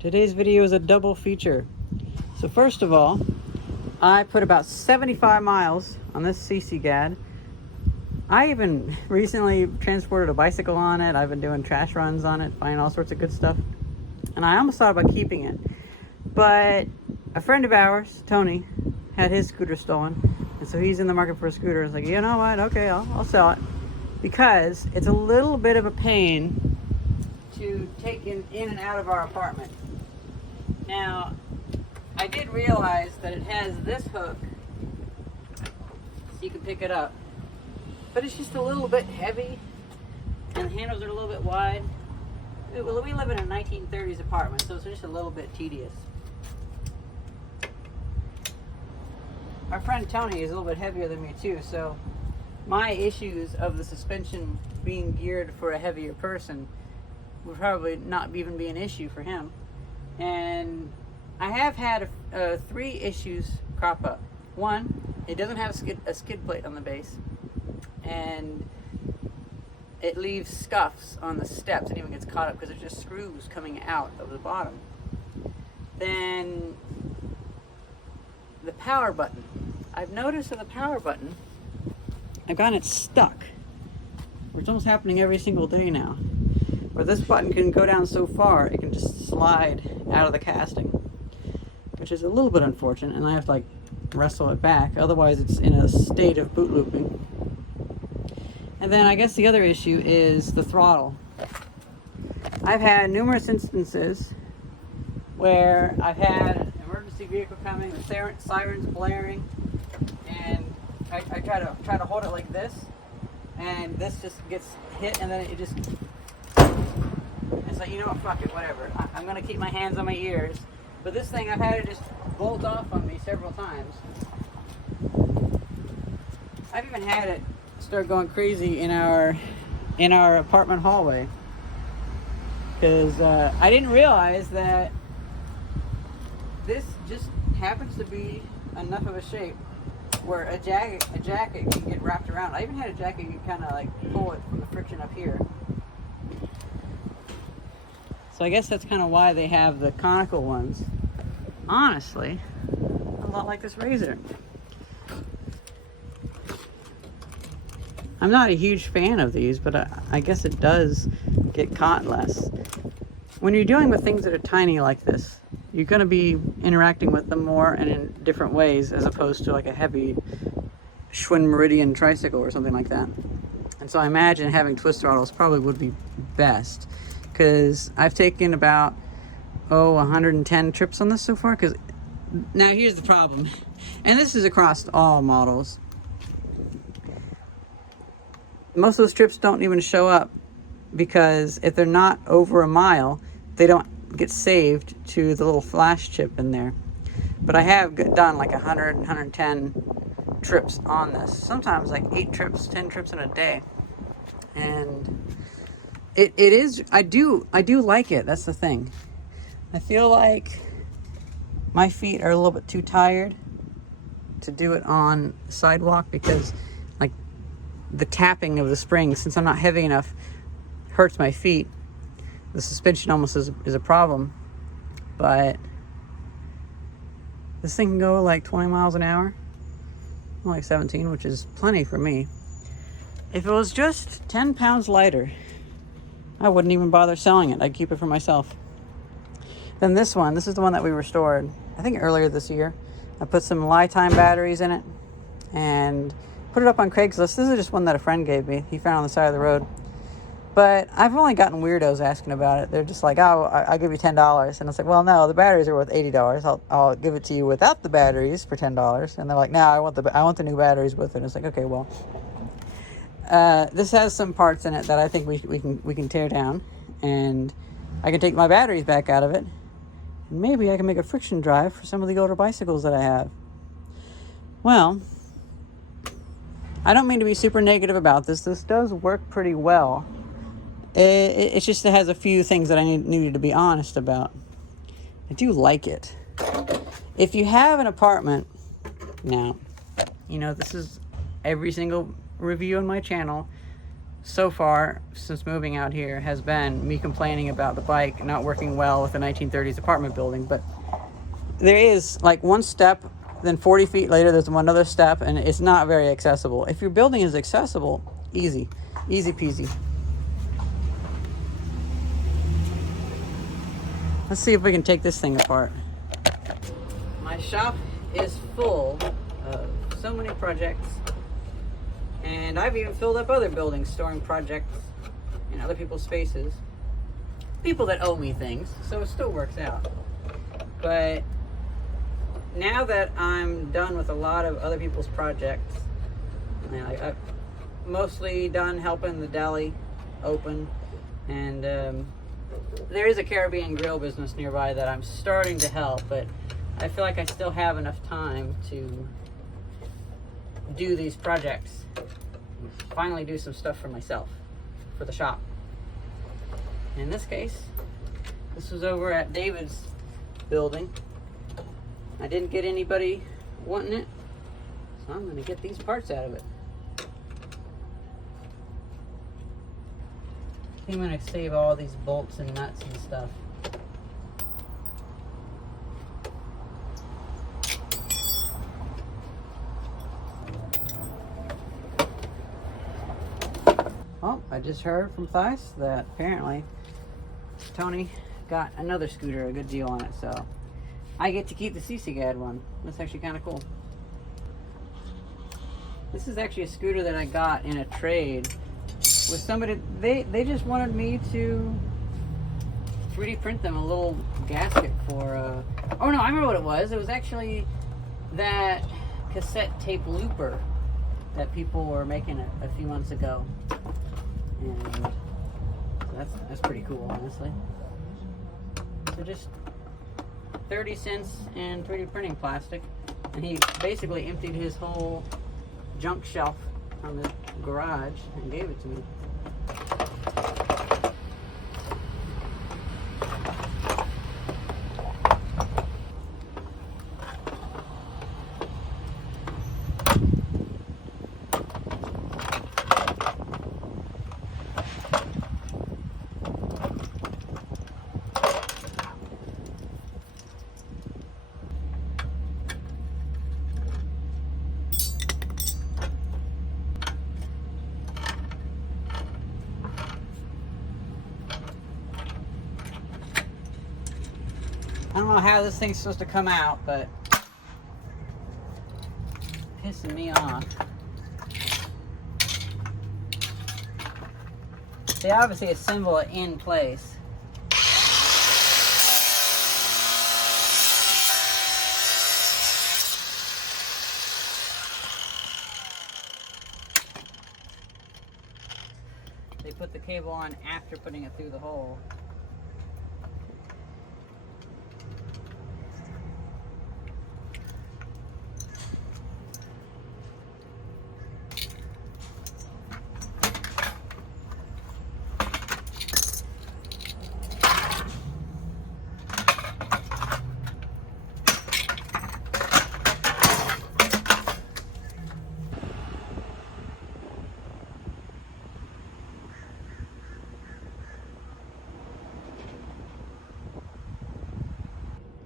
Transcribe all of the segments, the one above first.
Today's video is a double feature. So first of all, I put about 75 miles on this Sisigad. I even recently transported a bicycle on it. I've been doing trash runs on it, buying all sorts of good stuff. And I almost thought about keeping it. But a friend of ours, Tony, had his scooter stolen. And so he's in the market for a scooter. I was like, you know what? Okay, I'll sell it. Because it's a little bit of a pain to take in and out of our apartment. Now, I did realize that it has this hook so you can pick it up, but it's just a little bit heavy and the handles are a little bit wide. We live in a 1930s apartment, so it's just a little bit tedious. Our friend Tony is a little bit heavier than me too, so my issues of the suspension being geared for a heavier person would probably not even be an issue for him. And I have had 3 issues crop up. One, it doesn't have a skid plate on the base, and it leaves scuffs on the steps and even gets caught up because there's just screws coming out of the bottom. Then the power button. I've noticed that the power button, I've gotten it stuck, which is almost happening every single day now. Where this button can go down so far, it can just slide out of the casting, which is a little bit unfortunate, and I have to like wrestle it back, otherwise it's in a state of boot looping. And then I guess the other issue is the throttle. I've had numerous instances where I've had an emergency vehicle coming, the sirens blaring, and I try to hold it like this, and this just gets hit, and then it just, it's like, you know what, fuck it, whatever. I'm gonna keep my hands on my ears. But this thing, I've had it just bolt off on me several times. I've even had it start going crazy in our apartment hallway. Because I didn't realize that this just happens to be enough of a shape where a jacket can get wrapped around. I even had a jacket you can kind of like pull it from the friction up here. So I guess that's kind of why they have the conical ones. Honestly, a lot like this razor. I'm not a huge fan of these, but I guess it does get caught less. When you're dealing with things that are tiny like this, you're going to be interacting with them more and in different ways as opposed to like a heavy Schwinn Meridian tricycle or something like that. And so I imagine having twist throttles probably would be best. Because I've taken about 110 trips on this so far. Because now here's the problem, and this is across all models. Most of those trips don't even show up because if they're not over a mile, they don't get saved to the little flash chip in there. But I have done like 100, 110 trips on this. Sometimes like 8 trips, 10 trips in a day, and It is, I do like it. That's the thing. I feel like my feet are a little bit too tired to do it on the sidewalk because like the tapping of the springs, since I'm not heavy enough, hurts my feet. The suspension almost is a problem. But this thing can go like 20 miles an hour. Like 17, which is plenty for me. If it was just 10 pounds lighter, I wouldn't even bother selling it. I'd keep it for myself. Then this is the one that we restored, I think earlier this year. I put some Lifetime batteries in it and put it up on Craigslist. This is just one that a friend gave me. He found on the side of the road. But I've only gotten weirdos asking about it. They're just like, oh, I'll give you $10. And it's like, well, no, the batteries are worth $80. I'll give it to you without the batteries for $10. And they're like, no, I want the new batteries with it. And it's like, okay, well. This has some parts in it that I think we can tear down, and I can take my batteries back out of it, and maybe I can make a friction drive for some of the older bicycles that I have. Well, I don't mean to be super negative about this. This does work pretty well. It's just it has a few things that I needed to be honest about. I do like it. If you have an apartment, now, you know, this is every single review on my channel so far since moving out here has been me complaining about the bike not working well with a 1930s apartment building. But there is like one step, then 40 feet later there's one other step, and it's not very accessible. If your building is accessible, easy peasy. Let's see if we can take this thing apart. My shop is full of so many projects, and I've even filled up other buildings storing projects in other people's spaces. People that owe me things, so it still works out. But now that I'm done with a lot of other people's projects, I've mostly done helping the deli open, and there is a Caribbean grill business nearby that I'm starting to help, but I feel like I still have enough time to do these projects. Finally do some stuff for myself, for the shop. In this case, this was over at David's building. I didn't get anybody wanting it, so I'm gonna get these parts out of it. I'm gonna save all these bolts and nuts and stuff. Oh, I just heard from Theis that apparently Tony got another scooter, a good deal on it, so I get to keep the Sisigad one. That's actually kind of cool. This is actually a scooter that I got in a trade with somebody. They just wanted me to 3D print them a little gasket for oh no, I remember what it was. It was actually that cassette tape looper that people were making a few months ago, and that's pretty cool, honestly. So just 30 cents in 3D printing plastic, and he basically emptied his whole junk shelf from the garage and gave it to me. I don't know how this thing's supposed to come out, but it's pissing me off. They obviously assemble it in place. They put the cable on after putting it through the hole.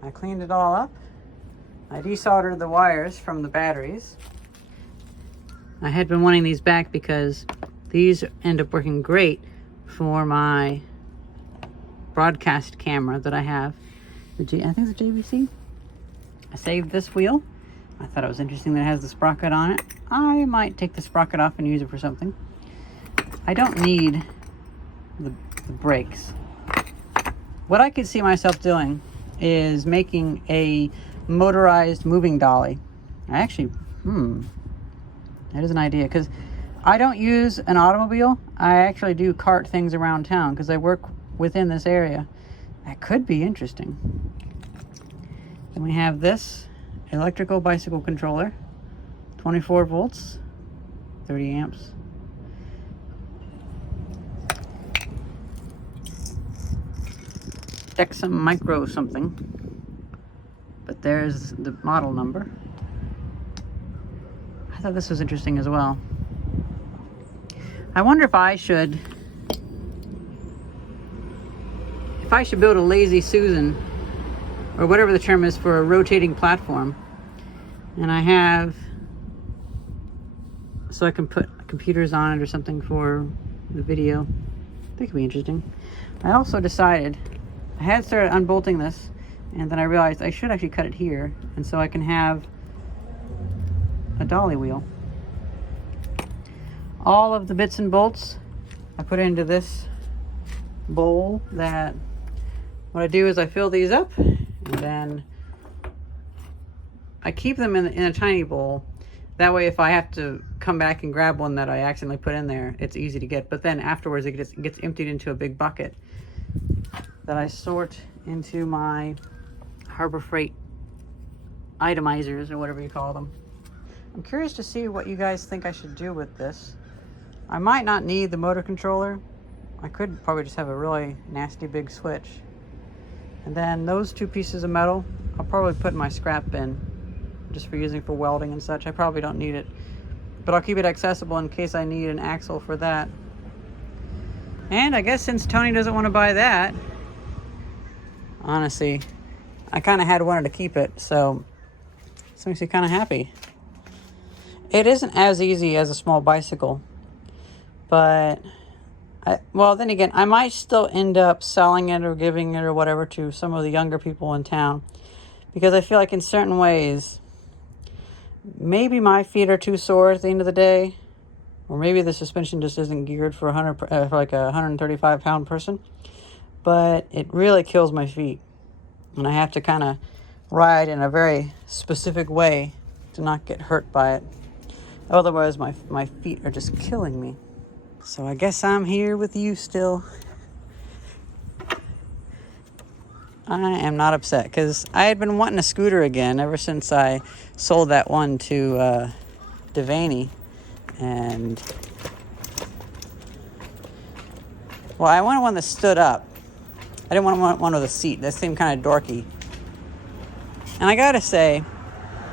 I cleaned it all up. I desoldered the wires from the batteries. I had been wanting these back because these end up working great for my broadcast camera that I have. I think it's a JVC. I saved this wheel. I thought it was interesting that it has the sprocket on it. I might take the sprocket off and use it for something. I don't need the brakes. What I could see myself doing is making a motorized moving dolly. I actually, that is an idea, because I don't use an automobile. I actually do cart things around town because I work within this area. That could be interesting. Then we have this electrical bicycle controller, 24 volts, 30 amps. Dexam Micro something, but there's the model number. I thought this was interesting as well. I wonder if I should build a lazy Susan, or whatever the term is for a rotating platform. And I have, so I can put computers on it or something for the video. I think it'd be interesting. I also decided, I had started unbolting this, and then I realized I should actually cut it here, and so I can have a dolly wheel. All of the bits and bolts I put into this bowl. That what I do is I fill these up, and then I keep them in a tiny bowl. That way, if I have to come back and grab one that I accidentally put in there, it's easy to get. But then afterwards, it gets emptied into a big bucket that I sort into my Harbor Freight itemizers, or whatever you call them. I'm curious to see what you guys think I should do with this. I might not need the motor controller. I could probably just have a really nasty big switch. And then those two pieces of metal, I'll probably put in my scrap bin, just for using for welding and such. I probably don't need it, but I'll keep it accessible in case I need an axle for that. And I guess since Tony doesn't want to buy that, honestly, I kind of had wanted to keep it, so this makes me kind of happy. It isn't as easy as a small bicycle, but well, then again, I might still end up selling it or giving it or whatever to some of the younger people in town, because I feel like in certain ways, maybe my feet are too sore at the end of the day, or maybe the suspension just isn't geared for for like a 135-pound person, but it really kills my feet, and I have to kind of ride in a very specific way to not get hurt by it. Otherwise, my feet are just killing me. So I guess I'm here with you still. I am not upset, because I had been wanting a scooter again ever since I sold that one to Devaney. And, well, I wanted one that stood up. I didn't want one with a seat. That seemed kind of dorky. And I gotta say,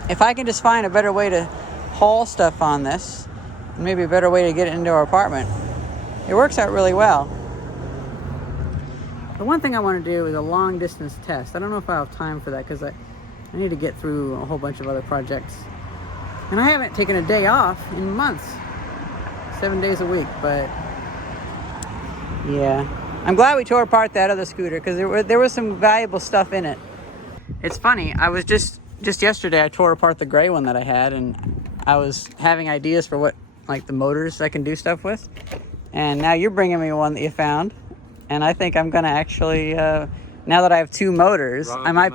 if I can just find a better way to haul stuff on this, and maybe a better way to get it into our apartment, it works out really well. The one thing I want to do is a long distance test. I don't know if I have time for that, because I need to get through a whole bunch of other projects. And I haven't taken a day off in months. 7 days a week, but yeah. I'm glad we tore apart that other scooter, because there was some valuable stuff in it. It's funny, I was just yesterday I tore apart the gray one that I had, and I was having ideas for what, like the motors I can do stuff with. And now you're bringing me one that you found. And I think I'm gonna actually, now that I have two motors, I might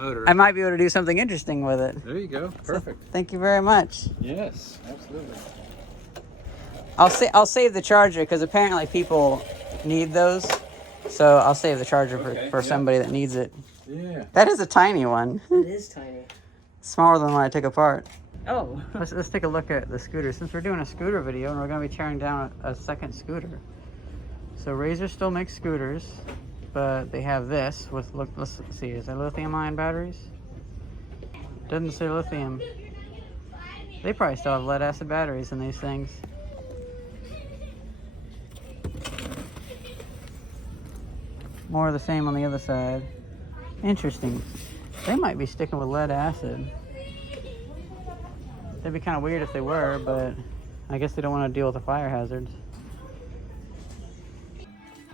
be able to do something interesting with it. There you go, perfect. So, thank you very much. Yes, absolutely. I'll save the charger, because apparently people need those. So I'll save the charger for somebody that needs it. Yeah. That is a tiny one. It is tiny. Smaller than what I took apart. Oh. Let's take a look at the scooter. Since we're doing a scooter video, and we're going to be tearing down a second scooter. So Razor still makes scooters, but they have this with, let's see, is it lithium-ion batteries? Doesn't say lithium. They probably still have lead-acid batteries in these things. More of the same on the other side. Interesting. They might be sticking with lead-acid. That'd be kind of weird if they were, but I guess they don't want to deal with the fire hazards.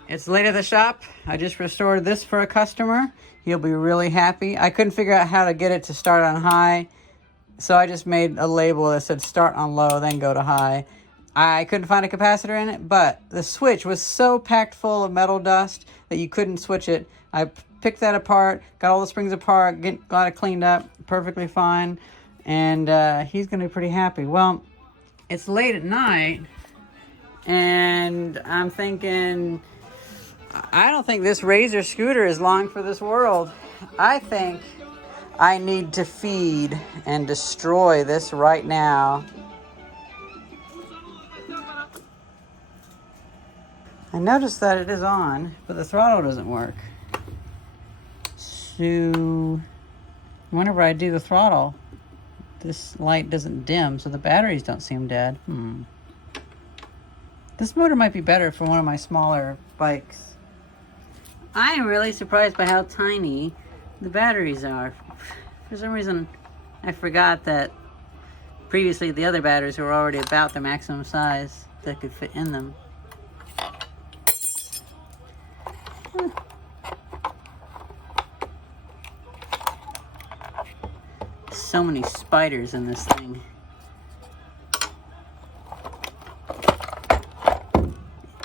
It's late at the shop. I just restored this for a customer. He'll be really happy. I couldn't figure out how to get it to start on high, so I just made a label that said start on low, then go to high. I couldn't find a capacitor in it, but the switch was so packed full of metal dust that you couldn't switch it. I picked that apart, got all the springs apart, got it cleaned up, perfectly fine, and he's going to be pretty happy. Well, it's late at night, and I'm thinking, I don't think this Razor scooter is long for this world. I think I need to feed and destroy this right now. I noticed that it is on, but the throttle doesn't work. So whenever I do the throttle, this light doesn't dim, so the batteries don't seem dead. This motor might be better for one of my smaller bikes. I am really surprised by how tiny the batteries are. For some reason, I forgot that previously the other batteries were already about the maximum size that could fit in them. So many spiders in this thing.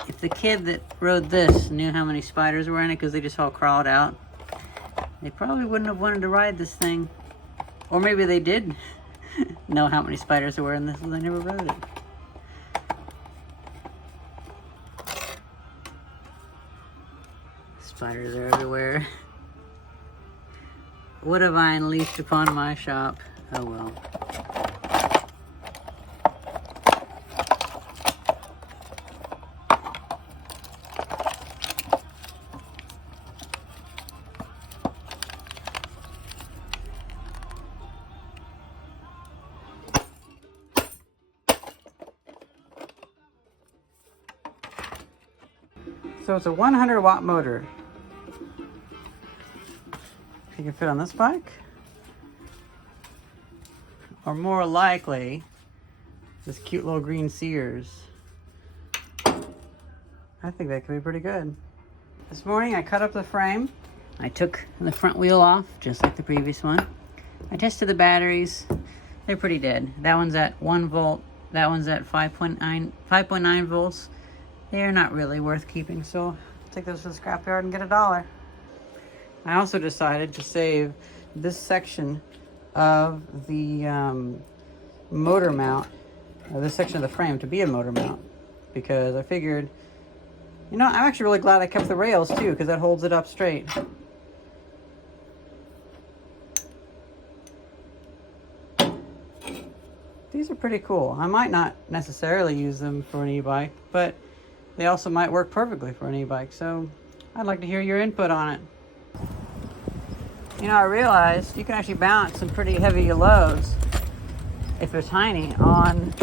If the kid that rode this knew how many spiders were in it because they just all crawled out, they probably wouldn't have wanted to ride this thing. Or maybe they did know how many spiders there were in this, but they never rode it. Spiders are everywhere. What have I unleashed upon my shop? Oh well. So it's a 100-watt motor. You can fit on this bike, or more likely this cute little green Sears. I think that could be pretty good. This morning I cut up the frame. I took the front wheel off just like the previous one. I tested the batteries. They're pretty dead. That one's at 1 volt. That one's at 5.9 volts. They're not really worth keeping, so I'll take those to the scrapyard and get $1. I also decided to save this section of the motor mount, or this section of the frame to be a motor mount, because I figured, you know, I'm actually really glad I kept the rails too, because that holds it up straight. These are pretty cool. I might not necessarily use them for an e-bike, but they also might work perfectly for an e-bike, so I'd like to hear your input on it. You know, I realized you can actually balance some pretty heavy loads, if they're tiny, on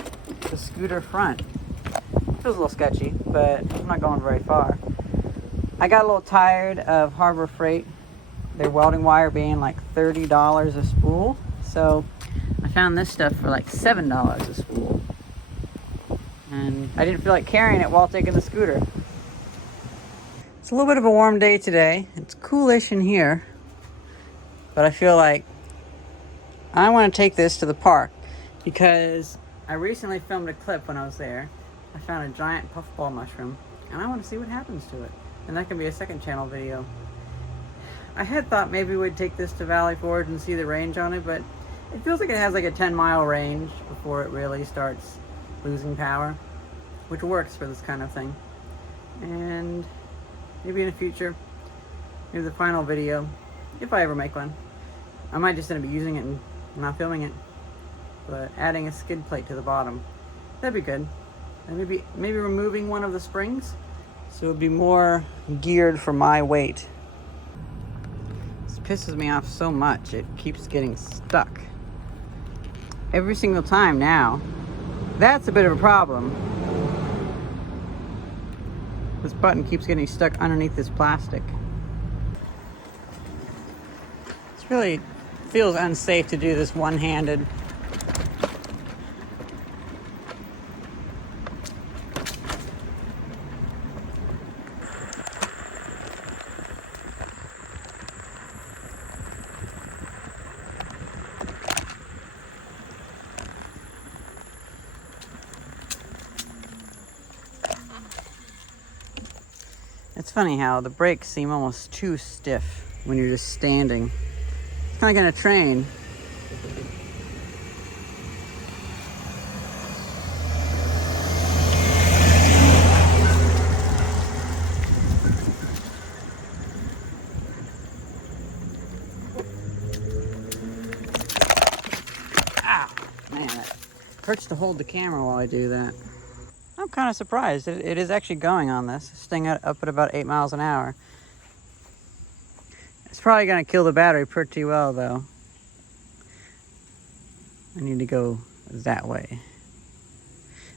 the scooter front. It feels a little sketchy, but I'm not going very far. I got a little tired of Harbor Freight, their welding wire being like $30 a spool, so I found this stuff for like $7 a spool. And I didn't feel like carrying it while taking the scooter. It's a little bit of a warm day today. It's coolish in here. But I feel like I want to take this to the park because I recently filmed a clip when I was there. I found a giant puffball mushroom and I want to see what happens to it. And that can be a second channel video. I had thought maybe we'd take this to Valley Forge and see the range on it, but it feels like it has like a 10-mile range before it really starts losing power, which works for this kind of thing. And maybe in the future, maybe the final video, if I ever make one, I might just end up using it and not filming it, but adding a skid plate to the bottom, that'd be good. And maybe removing one of the springs so it would be more geared for my weight. This pisses me off so much, it keeps getting stuck every single time now. That's a bit of a problem. This button keeps getting stuck underneath this plastic. It really feels unsafe to do this one-handed. It's funny how the brakes seem almost too stiff when you're just standing. It's kind of like in a train. Ow! Man, that hurts to hold the camera while I do that. I'm kind of surprised. It is actually going on this. Staying up at about 8 miles an hour. It's probably going to kill the battery pretty well, though. I need to go that way.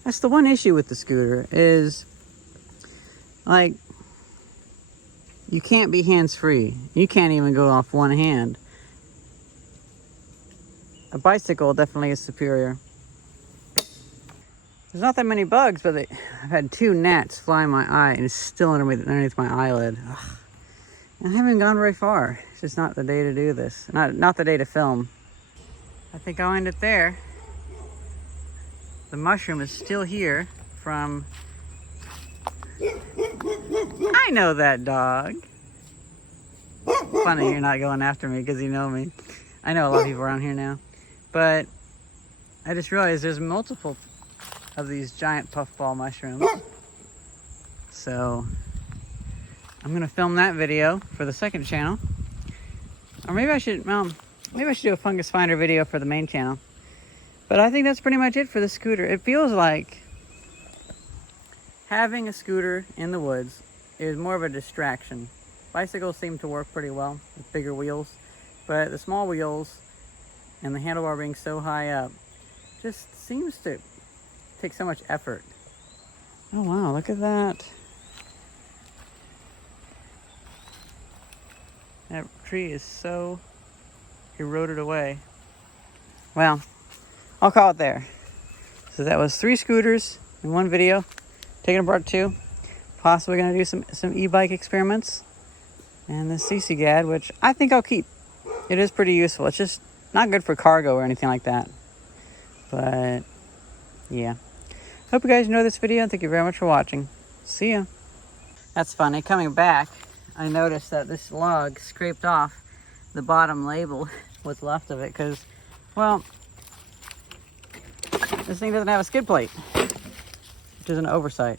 That's the one issue with the scooter is, like, you can't be hands-free. You can't even go off one hand. A bicycle definitely is superior. There's not that many bugs, but I've had 2 gnats fly in my eye and it's still underneath my eyelid. Ugh. I haven't gone very far. It's just not the day to do this. Not the day to film. I think I'll end it there. The mushroom is still here from... I know that dog. Funny you're not going after me because you know me. I know a lot of people around here now. But I just realized there's multiple of these giant puffball mushrooms. So I'm gonna film that video for the second channel. Or maybe I should do a fungus finder video for the main channel. But I think that's pretty much it for the scooter. It feels like having a scooter in the woods is more of a distraction. Bicycles seem to work pretty well with bigger wheels, but the small wheels and the handlebar being so high up just seems to take so much effort. Oh wow, look at that. That tree is so eroded away. Well, I'll call it there. So that was 3 scooters in one video, taking apart 2. Possibly gonna do some e-bike experiments. And the Sisigad, which I think I'll keep. It is pretty useful. It's just not good for cargo or anything like that. But yeah. Hope you guys enjoyed this video and thank you very much for watching. See ya. That's funny. Coming back, I noticed that this log scraped off the bottom label, what's left of it, because, well, this thing doesn't have a skid plate, which is an oversight.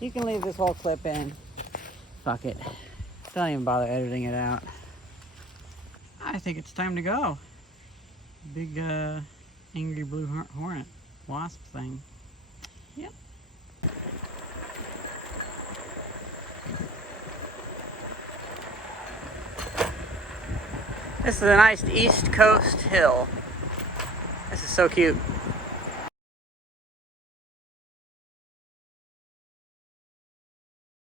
You can leave this whole clip in. Fuck it. Don't even bother editing it out. I think it's time to go. Big angry blue hornet wasp thing. Yep. This is a nice East Coast hill. This is so cute.